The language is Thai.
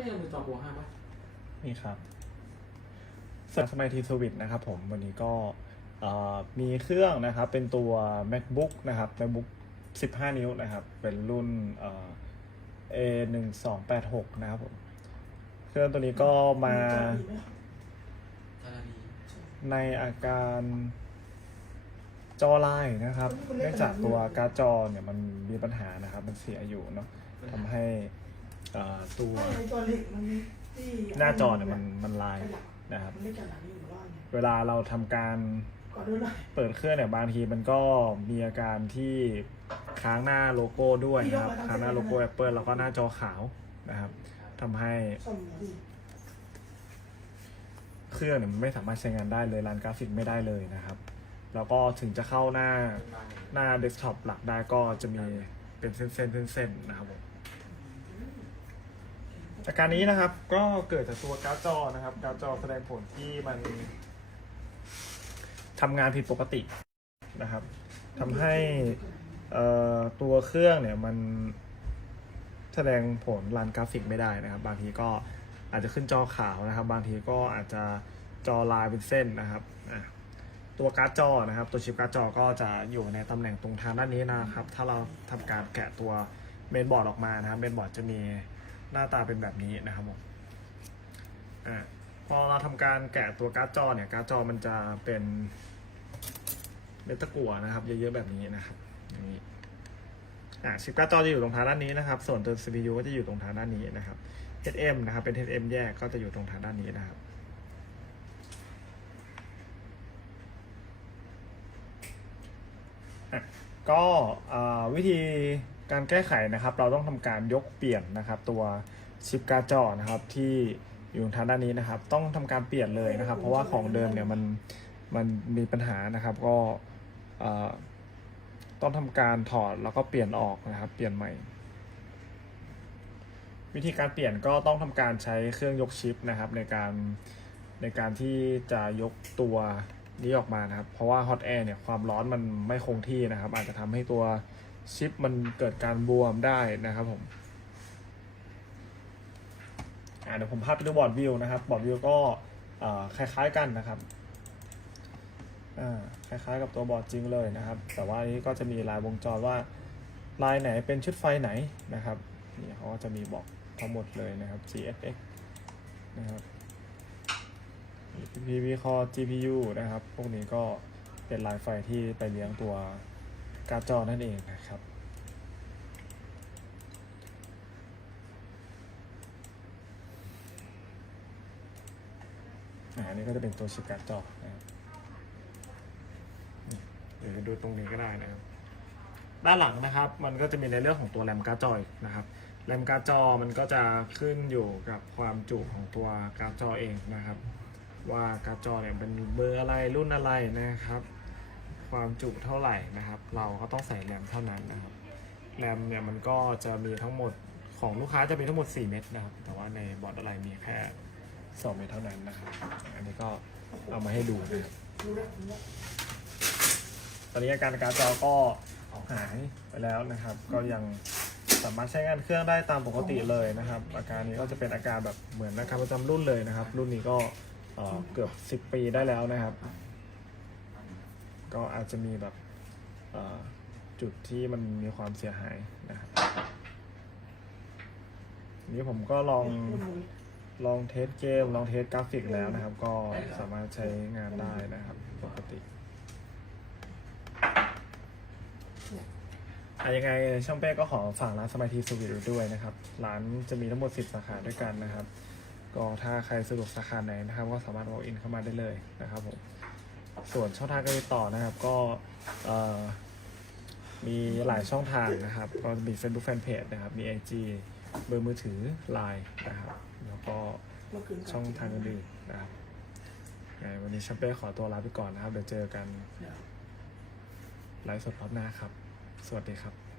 ไม่ยังมีจอโปรห้าปะนี่ครับสำหรับสมัยทีสวิตนะครับผมวันนี้ก็เอ่อมีเครื่องนะครับเป็นตัว macbook นะครับ macbook 15 นิ้วนะครับ เป็นรุ่นเอ่อ a 1 2 8 6นะครับผมเครื่องตัวนี้ก็มาจาราดีในอาการจอลายนะครับ เนื่องจากตัวการ์ดจอเนี่ยมันมีปัญหานะครับ มันเสียอยู่เนาะทำให้ เอ่อตัวไอ้ตัวเล็กมันที่หน้าจอเนี่ยมันมันลายนะครับ มันเล็กขนาดนี้อยู่รอดไงเวลาเราทำการขอดูหน่อยเปิดเครื่องเนี่ยบางทีมันก็มีอาการที่ค้างหน้าโลโก้ด้วยนะครับค้างหน้าโลโก้ Apple แล้วก็หน้าจอขาวนะครับทำให้ซ่อมหน่อยดิเครื่องเนี่ยมันไม่สามารถใช้งานได้เลยรันกราฟิกไม่ได้เลยนะครับ แล้วก็ถึงจะเข้าหน้าหน้าเดสก์ท็อปหลักได้ก็จะมีเป็นเส้นๆเส้นๆนะครับผม อาการนี้นะครับก็เกิดจากตัวการ์ดจอนะครับการ์ดจอแสดงผลที่มันทำงานผิดปกตินะครับทำให้ตัวเครื่องเนี่ยมันแสดงผลรันกราฟิกไม่ได้นะครับ บางทีก็อาจจะขึ้นจอขาวนะครับ บางทีก็อาจจะจอลายเป็นเส้นนะครับตัวการ์ดจอนะครับ ตัวชิปการ์ดจอก็จะอยู่ในตำแหน่งตรงทางด้านนี้นะครับ ถ้าเราทำการแกะตัวเมนบอร์ดออกมานะครับเมนบอร์ดจะมี หน้าตาเป็นแบบนี้นะครับผมอะพอเราทำการแกะตัวการ์ดจอเนี่ยการ์ดจอมันจะเป็นเม็ดตะกั่วนะครับ เยอะๆแบบนี้นะครับอย่างนี้อะชิปการ์ดจอจะอยู่ตรงทางด้านนี้นะครับ ส่วนตัว CPU ก็จะอยู่ตรงทางด้านนี้นะครับ HM นะครับเป็น HM แยกก็จะอยู่ตรงทางด้านนี้นะครับอะก็อ่าวิธี การแก้ไขนะครับ เราต้องทำการยกเปลี่ยนนะครับ ตัวชิปการ์ดจอนะครับที่อยู่ทางด้านนี้นะครับ ต้องทำการเปลี่ยนเลยนะครับ เพราะว่าของเดิมเนี่ยมันมันมีปัญหานะครับ ก็ต้องทำการถอดแล้วก็เปลี่ยนออกนะครับ เปลี่ยนใหม่ วิธีการเปลี่ยนก็ต้องทำการใช้เครื่องยกชิปนะครับ ในการในการที่จะยกตัวนี้ออกมานะครับ เพราะว่า Hot Air เนี่ยความร้อนมันไม่คงที่นะครับ อาจจะทำให้ตัว ชิปมันเกิดการบวมได้นะครับผมเดี๋ยวผมพาไปดูบอร์ดวิวนะครับบอร์ดวิวก็คล้ายๆกันนะครับคล้ายๆกับตัวบอร์ดจริงเลยนะครับ แต่ว่านนี้ก็จะมีลายวงจรว่าลายไหนเป็นชุดไฟไหนนะครับนี่เขาก็จะมีบอกทั้งหมดเลยนะครับ GFX นะครับ PV Core GPU นะครับ พวกนี้ก็เป็นลายไฟที่ไปเลี้ยงตัว การ์ดจอนั่นเองนะครับอันนี้ก็จะเป็นตัวชิปการ์ดจอนะครับเดี๋ยวดูตรงนี้ก็ได้นะครับ ด้านหลังนะครับ มันก็จะมีในเรื่องของตัวแรมการ์ดจออีกนะครับแรมการ์ดจอมันก็จะขึ้นอยู่กับความจุของตัวการ์ดจอเองนะครับ ว่าการ์ดจอเนี่ยเป็นเบอร์อะไรรุ่นอะไรนะครับ ความจุเท่าไหร่นะครับ เราก็ต้องใส่แรมเท่านั้นนะครับแรมเนี่ยมันก็จะมีทั้งหมดของลูกค้าจะมีทั้งหมด 4 เม็ดนะครับ แต่ว่าในบอร์ดอะไรมีแค่ 2 เม็ดเท่านั้นนะครับ อันนี้ก็เอามาให้ดูนะครับตอนนี้อาการการจอก็หายไปแล้วนะครับ ก็ยังสามารถใช้งานเครื่องได้ตามปกติเลยนะครับ อาการนี้ก็จะเป็นอาการแบบเหมือนอาการประจำรุ่นเลยนะครับ รุ่นนี้ก็เเกือบ 10 ปีได้แล้วนะครับ ก็อาจจะมีแบบจุดที่มันมีความเสียหายนะครับนี้ผมก็ลองลองเทสเกม ลองเทสกราฟิกแล้วนะครับ ก็สามารถใช้งานได้นะครับปกติอะยังไงช่องเป้ก็ขอฝากร้านสมาธิสวีทด้วยนะครับ ร้านจะมีทั้งหมด 10 สาขาด้วยกันนะครับ ก็ถ้าใครสะดวกสาขาไหนนะครับ ก็สามารถ walk in เข้ามาได้เลยนะครับผม ส่วนช่องทางการติดต่อนะครับ ก็เอ่อมีหลายช่องทางนะครับ ก็มี Facebook Fanpage นะครับ มี IG เบอร์มือถือ Line นะครับ แล้วก็เมื่อคืนกลับช่องทางอื่นๆนะครับยังไงวันนี้ช่องเป้ขอตัวลาไปก่อนนะครับ เดี๋ยวเจอกันเดี๋ยวไลฟ์สดรอบหน้าครับ สวัสดีครับ